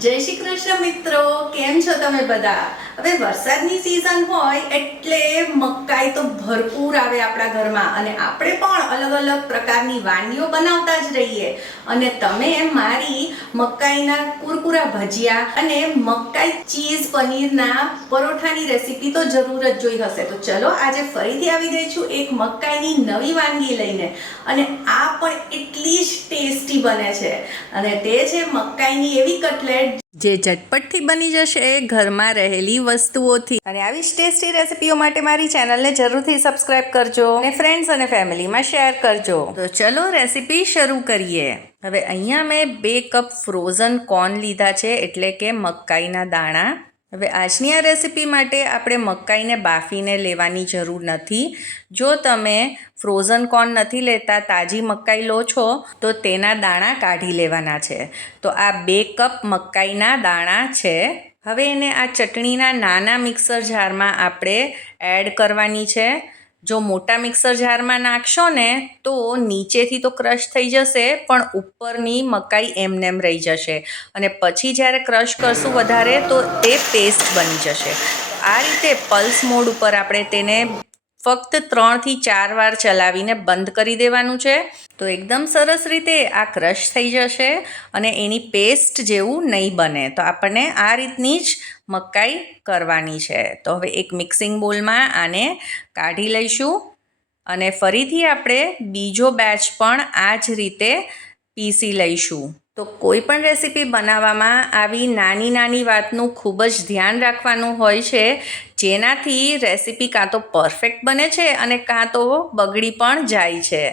જય શ્રી કૃષ્ણ મિત્રો, કેમ છો તમે બધા? હવે વરસાદની સિઝન હોય એટલે મકાઈ તો ભરપૂર આવે આપણા ઘરમાં અને આપણે પણ અલગ અલગ પ્રકારની વાનગીઓ બનાવતા જ રહીએ. અને તમે મારી મકાઈના કુરકુરા ભજીયા અને મકાઈ ચીઝ પનીરના પરોઠાની રેસીપી તો જરૂર જ જોઈ હશે. તો ચલો આજે ફરીથી આવી ગઈ છું એક મકાઈની નવી વાનગી લઈને. અને આ પણ એટલી જ ટેસ્ટી બને છે. અને તે છે મકાઈની એવી કટલેટ જે ઝટપટથી બની જશે ઘરમાં રહેલી વસ્તુઓથી. અને આવી જ ટેસ્ટી રેસીપીઓ માટે મારી ચેનલને જરૂરથી સબસ્ક્રાઇબ કરજો અને ફ્રેન્ડ્સ અને ફેમિલીમાં શેર કરજો. તો ચલો રેસીપી શરૂ કરીએ. હવે અહીંયા મેં બે કપ ફ્રોઝન કોર્ન લીધા છે એટલે કે મકાઈના દાણા. હવે આજની આ રેસીપી માટે આપણે મકાઈને બાફીને લેવાની જરૂર નથી. જો તમે ફ્રોઝન કોર્ન નથી લેતા, તાજી મકાઈ લો છો, તો તેના દાણા કાઢી લેવાના છે. તો આ બે કપ મકાઈના દાણા છે. હવે એને આ ચટણીના નાના મિક્સર જારમાં આપણે એડ કરવાની છે. જો મોટા મિક્સર જારમાં નાખશો ને, તો નીચેથી તો ક્રશ થઈ જશે, પણ ઉપરની મકાઈ એમનેમ રહી જશે. અને પછી જ્યારે ક્રશ કરશું વધારે, તો તે પેસ્ટ બની જશે. આ રીતે પલ્સ મોડ ઉપર આપણે તેને ફક્ત ત્રણથી ચાર વાર ચલાવીને બંધ કરી દેવાનું છે. તો એકદમ સરસ રીતે આ ક્રશ થઈ જશે અને એની પેસ્ટ જેવું નહીં બને. તો આપણને આ રીતની જ મકાઈ કરવાની છે. તો હવે એક મિક્સિંગ બોલમાં આને કાઢી લઈશું અને ફરીથી આપણે બીજો બેચ પણ આ જ રીતે પીસી લઈશું. તો કોઈ પણ રેસીપી બનાવવામાં આવી નાની નાની વાતનું ખૂબ જ ધ્યાન રાખવાનું હોય છે. જેનાથી રેસીપી કાં તો પરફેક્ટ બને છે અને કાં તો બગડી પણ જાય છે.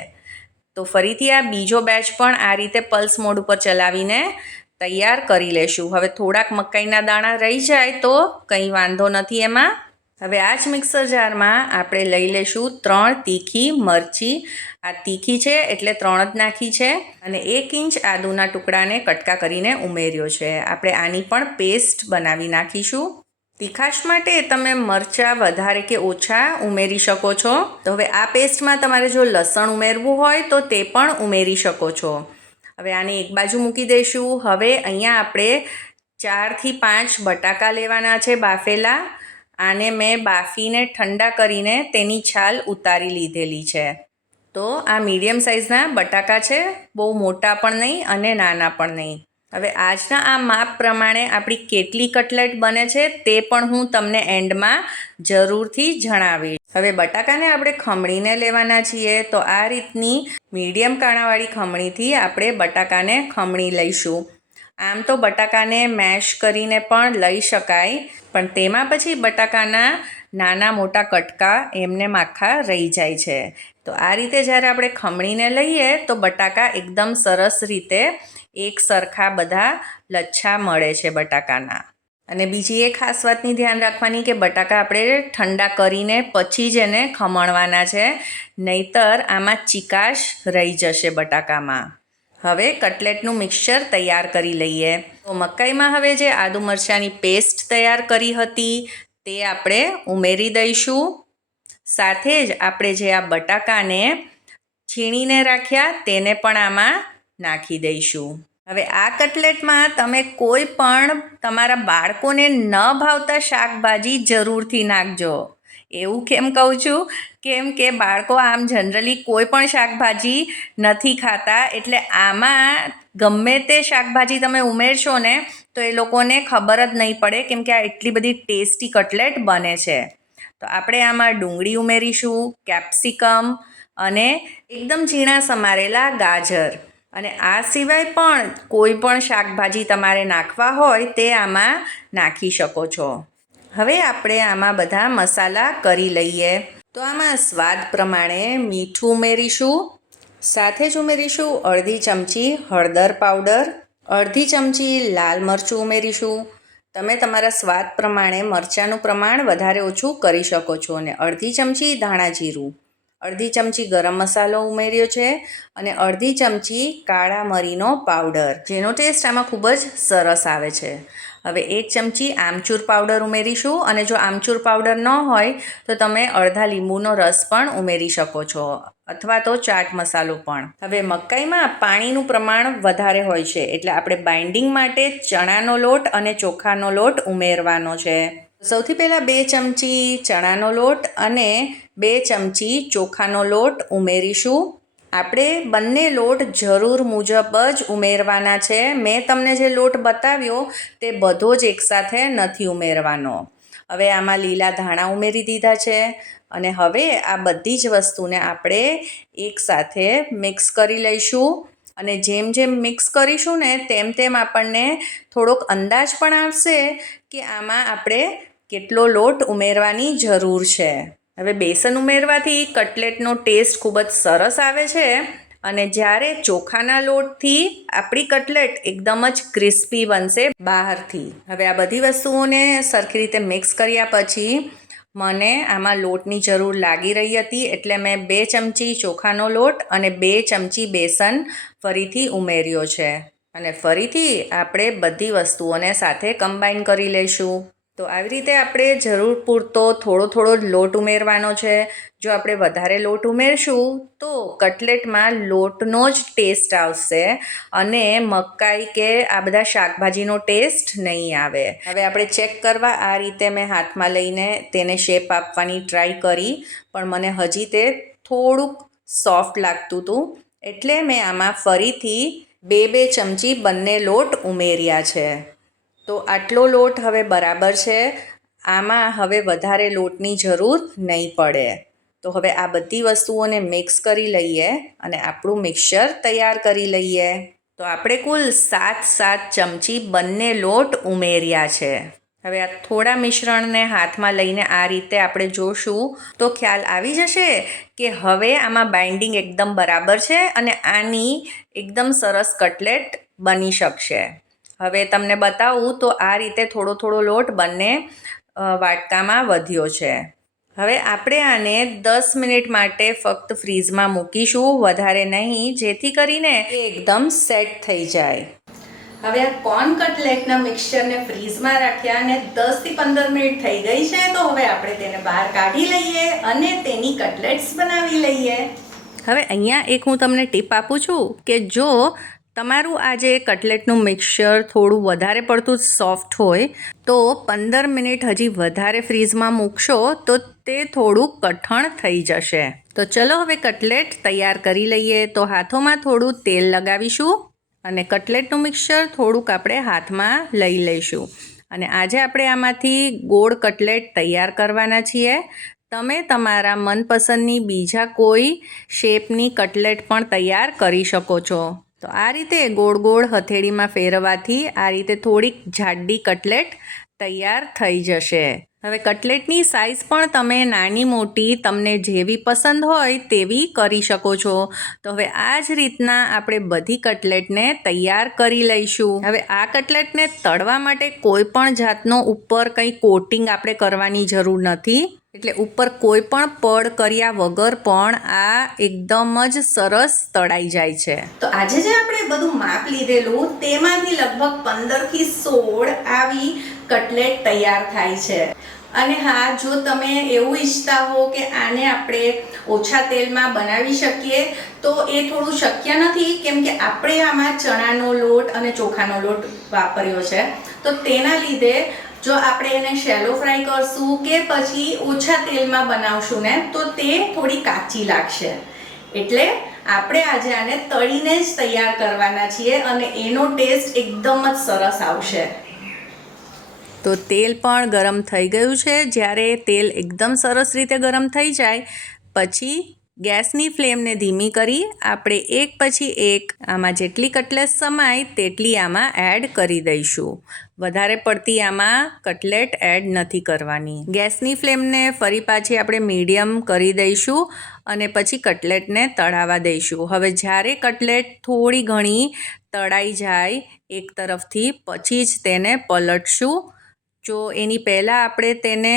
તો ફરીથી આ બીજો બેચ પણ આ રીતે પલ્સ મોડ ઉપર ચલાવીને તૈયાર કરી લેશું. હવે થોડાક મકાઈના દાણા રહી જાય તો કંઈ વાંધો નથી એમાં. હવે આ જ મિક્સર જારમાં આપણે લઈ લઈશું ત્રણ તીખી મરચી. આ તીખી છે એટલે ત્રણ જ નાખી છે અને એક ઇંચ આદુના ટુકડાને કટકા કરીને ઉમેર્યો છે. આપણે આની પણ પેસ્ટ બનાવી નાખીશું. તીખાશ માટે તમે મરચાં વધારે કે ઓછા ઉમેરી શકો છો. તો હવે આ પેસ્ટમાં તમારે જો લસણ ઉમેરવું હોય તો તે પણ ઉમેરી શકો છો. હવે આને એક બાજુ મૂકી દઈશું. હવે અહીંયા આપણે ચારથી પાંચ બટાકા લેવાના છે બાફેલા. આને મેં બાફીને ઠંડા કરીને તેની છાલ ઉતારી લીધેલી છે. તો આ મીડિયમ સાઇઝના બટાકા છે. બહુ મોટા પણ નહીં અને નાના પણ નહીં. હવે આજના આ માપ પ્રમાણે આપણી કેટલી કટલેટ બને છે તે પણ હું તમને એન્ડમાં જરૂરથી જણાવીશ. હવે બટાકાને આપણે ખમણીને લેવાના છીએ તો આ રીતની મીડિયમ કાણાવાળી ખમણીથી આપણે બટાકાને ખમણી લઈશું. આમ તો બટાકાને મેશ કરીને પણ લઈ શકાય, પણ તેમાં પછી બટાકાના નાના મોટા કટકા એમને માખા રહી જાય છે. તો આ રીતે જ્યારે આપણે ખમણીને લઈએ તો બટાકા એકદમ સરસ રીતે એક સરખા બધા લચ્છા મળે છે બટાકાના. અને બીજી એક ખાસ વાતની ધ્યાન રાખવાની કે બટાકા આપણે ઠંડા કરીને પછી જ એને ખમણવાના છે, નહીતર આમાં ચિકાશ રહી જશે બટાકામાં. હવે કટલેટનું મિક્સચર તૈયાર કરી લઈએ. તો મકાઈમાં હવે જે આદુ મરચાંની પેસ્ટ તૈયાર કરી હતી, તે આપણે ઉમેરી દઈશું. સાથે જ આપણે જે આ બટાકાને છીણીને રાખ્યા, તેને પણ આમાં નાખી દઈશું. હવે આ કટલેટમાં તમે કોઈ પણ તમારા બાળકોને ન ભાવતા શાકભાજી જરૂરથી નાખજો. એવું કેમ કહું છું? કેમ કે બાળકો આમ જનરલી કોઈ પણ શાકભાજી નથી ખાતા, એટલે આમાં ગમે તે શાકભાજી તમે ઉમેરશો ને, તો એ લોકોને ખબર જ નહીં પડે કેમ કે આ એટલી બધી ટેસ્ટી કટલેટ બને છે. તો આપણે આમાં ડુંગળી ઉમેરીશું, કેપ્સિકમ અને એકદમ ઝીણા સમારેલા ગાજર. અને આ સિવાય પણ કોઈ પણ શાકભાજી તમારે નાખવા હોય તે આમાં નાખી શકો છો. હવે આપણે આમાં બધા મસાલા કરી લઈએ. તો આમાં સ્વાદ પ્રમાણે મીઠું ઉમેરીશું, સાથે જ ઉમેરીશું અડધી ચમચી હળદર પાવડર, અડધી ચમચી લાલ મરચું ઉમેરીશું. તમે તમારા સ્વાદ પ્રમાણે મરચાંનું પ્રમાણ વધારે ઓછું કરી શકો છો અને અડધી ચમચી ધાણા જીરું. અડધી ચમચી ગરમ મસાલો ઉમેર્યો છે અને અડધી ચમચી કાળા મરીનો પાવડર, જેનો ટેસ્ટ આમાં ખૂબ જ સરસ આવે છે. હવે એક ચમચી આમચૂર પાવડર ઉમેરીશું અને જો આમચૂર પાવડર ન હોય, તો તમે અડધા લીંબુનો રસ પણ ઉમેરી શકો છો, અથવા તો ચાટ મસાલો પણ. હવે મકાઈમાં પાણીનું પ્રમાણ વધારે હોય છે, એટલે આપણે બાઇન્ડિંગ માટે ચણાનો લોટ અને ચોખાનો લોટ ઉમેરવાનો છે. સૌથી પહેલાં બે ચમચી ચણાનો લોટ અને બે ચમચી ચોખાનો લોટ ઉમેરીશું. આપણે બંને લોટ જરૂર મુજબ જ ઉમેરવાના છે. મેં તમને જે લોટ બતાવ્યો તે બધો જ એકસાથે નથી ઉમેરવાનો. હવે આમાં લીલા ધાણા ઉમેરી દીધા છે અને હવે આ બધી જ વસ્તુને આપણે એકસાથે મિક્સ કરી લઈશું. અને જેમ જેમ મિક્સ કરીશું ને તેમ તેમ આપણને થોડોક અંદાજ પણ આવશે કે આમાં આપણે કેટલો લોટ ઉમેરવાની જરૂર છે? હવે બેસન ઉમેરવાથી કટલેટનો ટેસ્ટ ખૂબ જ સરસ આવે છે અને જ્યારે ચોખાના લોટથી આપણી કટલેટ એકદમ જ ક્રિસ્પી બનશે બહારથી. હવે આ બધી વસ્તુઓને સરખી રીતે મિક્સ કર્યા પછી મને આમાં લોટની જરૂર લાગી રહી હતી એટલે મેં બે ચમચી ચોખાનો લોટ અને બે ચમચી બેસન ફરીથી ઉમેર્યો છે. અને ફરીથી આપણે બધી વસ્તુઓને સાથે કમ્બાઈન કરી લઈશું. તો આવી રીતે આપણે જરૂર પૂરતો થોડો થોડો લોટ ઉમેરવાનો છે. જો આપણે વધારે લોટ ઉમેરશું, તો કટલેટમાં લોટનો જ ટેસ્ટ આવશે અને મકાઈ કે આ બધા શાકભાજીનો ટેસ્ટ નહીં આવે. હવે આપણે ચેક કરવા આ રીતે મેં હાથમાં લઈને તેને શેપ આપવાની ટ્રાય કરી, પણ મને હજી તે થોડુંક સોફ્ટ લાગતું હતું એટલે મેં આમાં ફરીથી બે બે ચમચી બંને લોટ ઉમેર્યા છે. તો આટલો લોટ હવે બરાબર છે. આમાં હવે વધારે લોટની જરૂર નહીં પડે. તો હવે આ બધી વસ્તુઓને મિક્સ કરી લઈએ અને આપણું મિક્સર તૈયાર કરી લઈએ. તો આપણે કુલ સાત સાત ચમચી બંને લોટ ઉમેર્યા છે. હવે આ થોડા મિશ્રણને હાથમાં લઈને આ રીતે આપણે જોશું. તો ખ્યાલ આવી જશે કે હવે આમાં બાઇન્ડિંગ એકદમ બરાબર છે અને આની એકદમ સરસ કટલેટ બની શકશે. હવે તમને બતાવું તો આ રીતે થોડો થોડો લોટ બંને વાટકામાં વધ્યો છે. હવે આપણે આને દસ મિનિટ માટે ફક્ત ફ્રીઝમાં મૂકીશું, વધારે નહીં, જેથી કરીને એ એકદમ સેટ થઈ જાય. હવે આ કોર્ન કટલેટના મિક્સચરને ફ્રીઝમાં રાખ્યા અને દસથી પંદર મિનિટ થઈ ગઈ છે, તો હવે આપણે તેને બહાર કાઢી લઈએ અને તેની કટલેટ્સ બનાવી લઈએ. હવે અહીંયા એક હું તમને ટીપ આપું છું કે જો તમારું આ જે કટલેટનું મિક્સચર થોડું વધારે પડતું સોફ્ટ હોય, તો પંદર મિનિટ હજી વધારે ફ્રીઝમાં મૂકશો, તો તે થોડું કઠણ થઈ જશે. તો ચલો હવે કટલેટ તૈયાર કરી લઈએ. તો હાથોમાં થોડું તેલ લગાવીશું અને કટલેટનું મિક્સચર થોડુંક આપણે હાથમાં લઈ લઈશું. અને આજે આપણે આમાંથી ગોળ કટલેટ તૈયાર કરવાના છીએ. તમે તમારા મનપસંદની બીજા કોઈ શેપની કટલેટ પણ તૈયાર કરી શકો છો. તો આ રીતે ગોળ ગોળ હથેળીમાં ફેરવવાથી આ રીતે થોડીક જાડી કટલેટ તૈયાર થઈ જશે. હવે કટલેટની સાઇઝ પણ તમે નાની મોટી, તમને જેવી પસંદ હોય તેવી કરી શકો છો. તો હવે આ જ રીતના આપણે બધી કટલેટને તૈયાર કરી લઈશું. હવે આ કટલેટને તળવા માટે કોઈ પણ જાતનો ઉપર કંઈ કોટિંગ આપણે કરવાની જરૂર નથી. એટલે ઉપર કોઈ પણ પડ કર્યા વગર પણ આ એકદમ જ સરસ તળાઈ જાય છે. તો આજે જે આપણે બધું માપ લીધેલું, તેમાંથી લગભગ પંદરથી સોળ આવી કટલેટ તૈયાર થાય છે. અને હા, જો તમે એવું ઈચ્છતા હો કે આને આપણે ઓછા તેલમાં બનાવી શકીએ, તો એ થોડું શક્ય નથી, કેમ કે આપણે આમાં ચણાનો લોટ અને ચોખાનો લોટ વાપર્યો છે. તો તેના લીધે જો આપણે એને શેલો ફ્રાય કરશું કે પછી ઓછા તેલમાં બનાવશું ને, તો તે થોડી કાચી લાગશે. એટલે આપણે આજે આને તળીને જ તૈયાર કરવાના છીએ અને એનો ટેસ્ટ એકદમ જ સરસ આવશે. તો તેલ પણ ગરમ થઈ ગયું છે. જ્યારે તેલ એકદમ સરસ રીતે ગરમ થઈ જાય, પછી ગેસની ફ્લેમને ધીમી કરી, આપણે એક પછી એક આમાં જેટલી કટલેટ સમાય તેટલી આમાં એડ કરી દઈશું. વધારે પડતી આમાં કટલેટ એડ નથી કરવાની. ગેસની ફ્લેમને ફરી પાછી આપણે મીડિયમ કરી દઈશું અને પછી કટલેટને તળાવા દઈશું. હવે જ્યારે કટલેટ થોડી ઘણી તળાઈ જાય, એક તરફથી પછી જ તેને પલટશું. જો એની પહેલાં આપણે તેને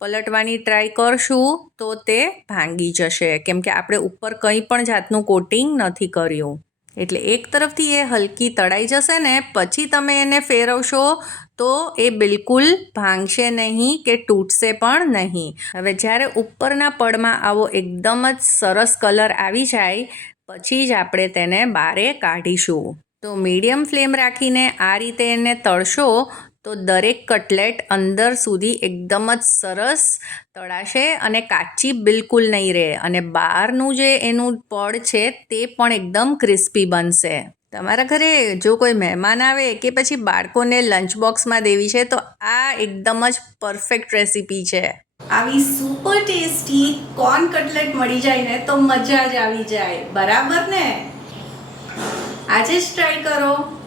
પલટવાની ટ્રાય કરશું, તો તે ભાંગી જશે. કેમ કે આપણે ઉપર કંઈ પણ જાતનું કોટિંગ નથી કર્યું. એટલે એક તરફથી એ હલકી તળાઈ જશે ને, પછી તમે એને ફેરવશો, તો એ બિલકુલ ભાંગશે નહીં કે તૂટશે પણ નહીં. હવે જ્યારે ઉપરના પડમાં આવો એકદમ જ સરસ કલર આવી જાય, પછી જ આપણે તેને બારે કાઢીશું. તો મીડિયમ ફ્લેમ રાખીને આ રીતે એને તળશો તો દરેક કટલેટ અંદર સુધી એકદમ જ સરસ તળાશે અને કાચી બિલકુલ નહીં રહે. અને બહારનું જે એનું પડ છે તે પણ એકદમ ક્રિસ્પી બનશે. તમારા ઘરે જો કોઈ મહેમાન આવે કે પછી બાળકોને લંચ બોક્સમાં દેવી છે તો આ એકદમ જ પરફેક્ટ રેસીપી છે. આવી સુપર ટેસ્ટી કોર્ન કટલેટ મળી જાય ને તો મજા જ આવી જાય. બરાબર ને? આજે જ ટ્રાય કરો.